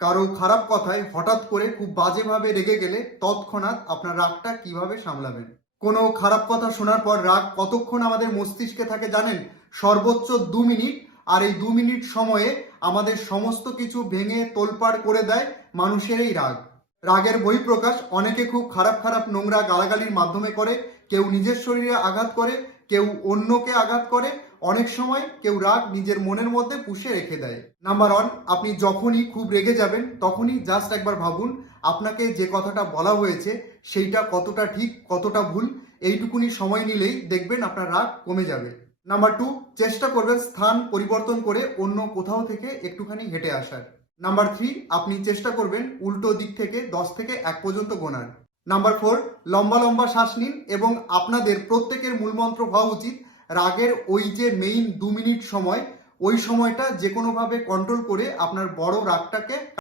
কারো খারাপ কথায় হঠাৎ করে খুব বাজেভাবে রেগে গেলে তৎক্ষণাৎ আপনার রাগটা কিভাবে সামলাবেন? কোনো খারাপ কথা শোনার পর রাগ কতক্ষণ আমাদের মস্তিষ্কে থাকে জানেন? সর্বোচ্চ 2 মিনিট। আর এই 2 মিনিট সময়ে আমাদের সমস্ত কিছু ভেঙে তোলপাড় করে দেয় মানুষের এই রাগ। রাগের বহিঃপ্রকাশ অনেকে খুব খারাপ খারাপ নোংরা গালাগালির মাধ্যমে করে, কেউ নিজের শরীরে আঘাত করে, কেউ অন্যকে আঘাত করে, অনেক সময় কেউ রাগ নিজের মনের মধ্যে পুষে রেখে দেয়। নাম্বার ওয়ান, আপনি যখনই খুব রেগে যাবেন তখনই জাস্ট একবার ভাবুন আপনাকে যে কথাটা বলা হয়েছে সেইটা কতটা ঠিক কতটা ভুল। এইটুকুনি সময় নিলেই দেখবেন আপনার রাগ কমে যাবে। নাম্বার টু, চেষ্টা করবেন স্থান পরিবর্তন করে অন্য কোথাও থেকে একটুখানি হেঁটে আসার। নাম্বার থ্রি, আপনি চেষ্টা করবেন উল্টো দিক থেকে 10 থেকে 1 পর্যন্ত গোনার। নাম্বার ফোর, লম্বা লম্বা শ্বাস নিন এবং আপনাদের প্রত্যেকের মূলমন্ত্র হওয়া উচিত রাগের ওই যে মেইন 2 মিনিট সময়, ওই সময়টা যে কোনোভাবে কন্ট্রোল করে আপনার বড় রাগটাকে